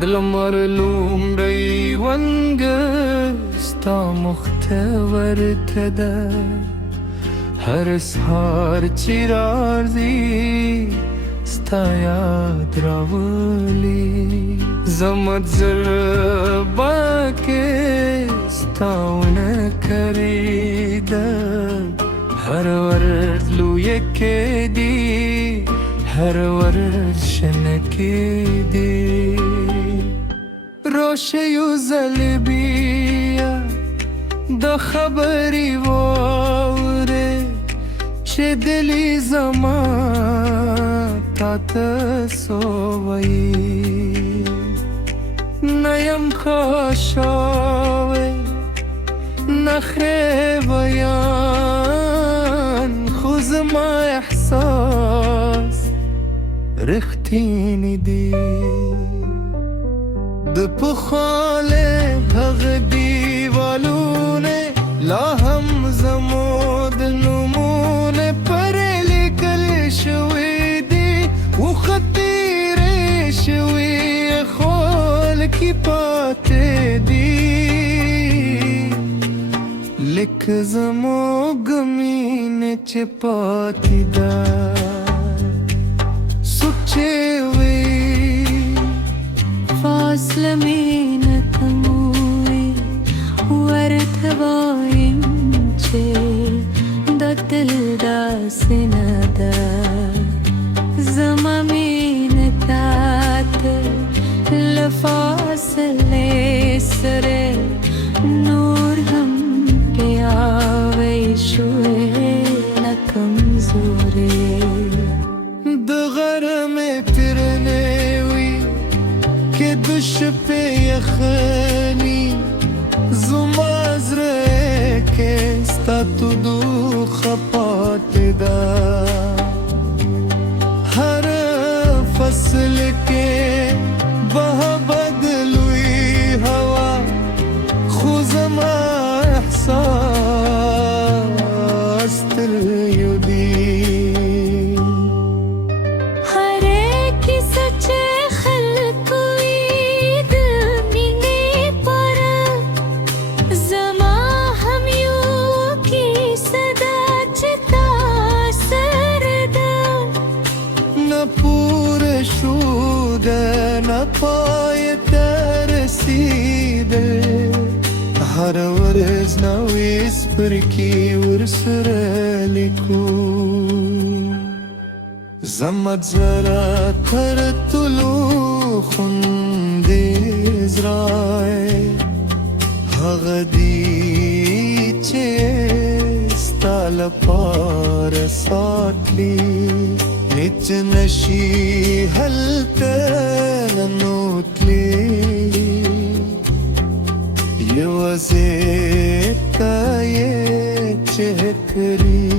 دلمر لومړی ونګ ستا مختور کده هر سهار چې راځي ستا یاد راولي زمت زربا کې ستاونه کړېده هر ورځ لویه کېدی هر ورځ شنه کېدی روشه یو ځل بیا د خبرې واورې چې دلې زما تاته څه وایي نه یم ښه شوی نه ښې بیان خو زما احساس رښتینی دی د پخوانۍ هغه دیوالونه لا هم زموږ نومونه پرې لیکل شوي دي وختیرې شوي خو لکې پاتې دي لکه زموږ مینه چې پاتې ده څوک چې وي فاصله مینه تموي ورته وایم چې دا دل داسې نه ده زما مینه تاته له فاصلې سره نور هم پیاوی شوی نه کمزورې د غرمې ترنې وي که د شپې یخني زما زړه کې ستا تودوخه پاتې ده هر فصل کې به بدلوي هوا خو زما احساس تل یو دی پای ته رسیدل هر ورځ نوې څپرکي ورسره لیکو زمت زره تر طلوع خوندې زړه هغه دی چې ستا لپاره ساتلی هیڅ نشي هلته ننوتلی یوازې ته یې چې کړي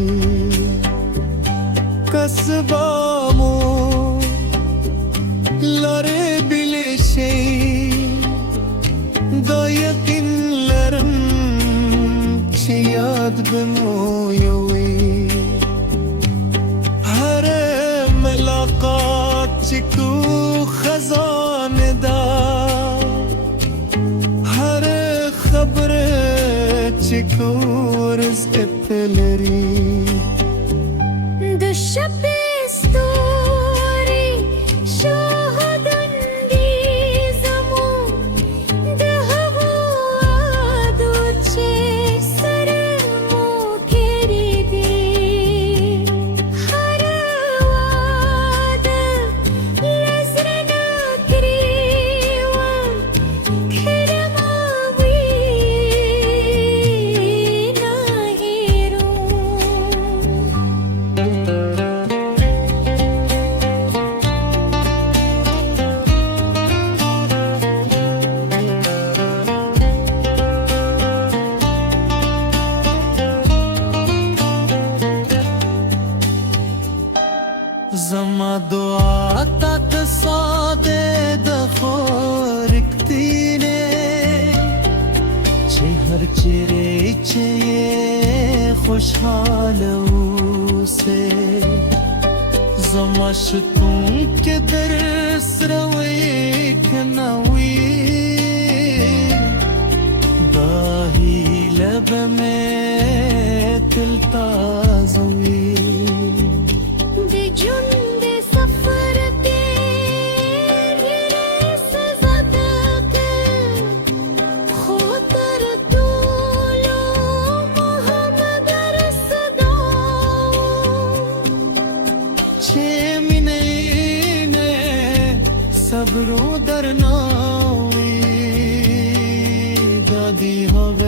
کسبه مو لارې بېلې شي دا یقین لرم چې یاد به مو یو وي ملاقات چې کو خزانه ده هر خبره چې کو رزق لري د شپې ستوري شاهدان دي زموږ د هغو وعدو چې سره مو کړي دي زما دعا تا ته ساده د خو رښتینې چې هر چیرې چې خوشحاله اوسې زما شتون کې در سره وې که نه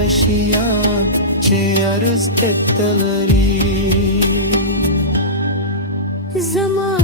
eşiyan Çe arız etteleri Zaman